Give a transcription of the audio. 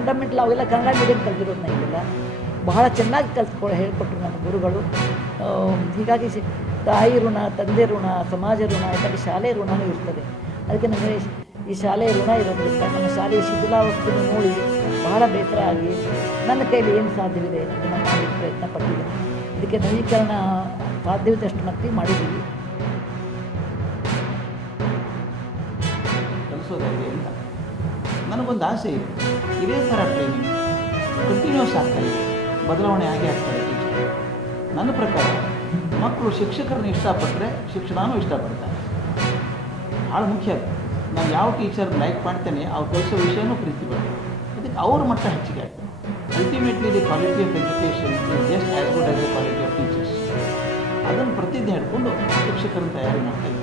Fundamental ಅವೆಲ್ಲ Kannada medium ಕಲ್ತಿರೋದು ನನಗೆಲ್ಲ ಬಹಳ ಚೆನ್ನಾಗಿ ಹೇಳ್ಕೊಟ್ರು ನನ್ನ ಗುರುಗಳು. ಹೀಗಾಗಿ ತಾಯಿ ಋಣ, ತಂದೆ ಋಣ, ಸಮಾಜ ಋಣ, ಯಾಕಂದರೆ ಶಾಲೆ ಋಣವೂ ಇರ್ತದೆ. ಅದಕ್ಕೆ ನನಗೆ ಈ ಶಾಲೆಯ ಋಣ ಇರೋದ್ರಿಂದ ನಮ್ಮ ಶಾಲೆಯ ಶಿಥಿಲಾವಸ್ಥೆಯನ್ನು ನೋಡಿ ಬಹಳ ಬೇಸರ ಆಗಿ ನನ್ನ ಕೈಲಿ ಏನು ಸಾಧ್ಯವಿದೆ ಅದನ್ನು ಮಾಡಲಿಕ್ಕೆ ಪ್ರಯತ್ನ ಪಟ್ಟಿದ್ದೀನಿ. ಇದಕ್ಕೆ ನವೀಕರಣ ಸಾಧ್ಯವಿದ್ದಷ್ಟು ಮಟ್ಟಿಗೆ ಮಾಡಿದ್ದೀವಿ. ಕಲಿಸೋದಾಗಿ ಅಂತ ನನಗೊಂದು ಆಸೆ ಇದೆ. ಇದೇ ಥರ ಟ್ರೈನಿಂಗ್ ಕಂಟಿನ್ಯೂಸ್ ಆಗ್ತಾ ಇದೆ, ಬದಲಾವಣೆ ಆಗೇ ಆಗ್ತಾರೆ ಟೀಚರ್. ನನ್ನ ಪ್ರಕಾರ ಮಕ್ಕಳು ಶಿಕ್ಷಕರನ್ನ ಇಷ್ಟಪಟ್ಟರೆ ಶಿಕ್ಷಣನೂ ಇಷ್ಟಪಡ್ತಾರೆ. ಭಾಳ ಮುಖ್ಯ. ನಾನು ಯಾವ ಟೀಚರ್ ಲೈಕ್ ಮಾಡ್ತೇನೆ ಅವ್ರು ಕಲಿಸೋ ವಿಷಯನೂ ಪ್ರೀತಿ ಬರ್ತದೆ. ಅದಕ್ಕೆ ಅವ್ರ ಮಟ್ಟ ಹೆಚ್ಚಿಗೆ ಆಗ್ತದೆ. Ultimately the quality of education is just as good as the quality of teachers. ಅದನ್ನು ಪ್ರತಿಜ್ಞೆ ಹಿಡ್ಕೊಂಡು ಶಿಕ್ಷಕರನ್ನು ತಯಾರಿ ಮಾಡ್ತಾ ಇದ್ದಾರೆ.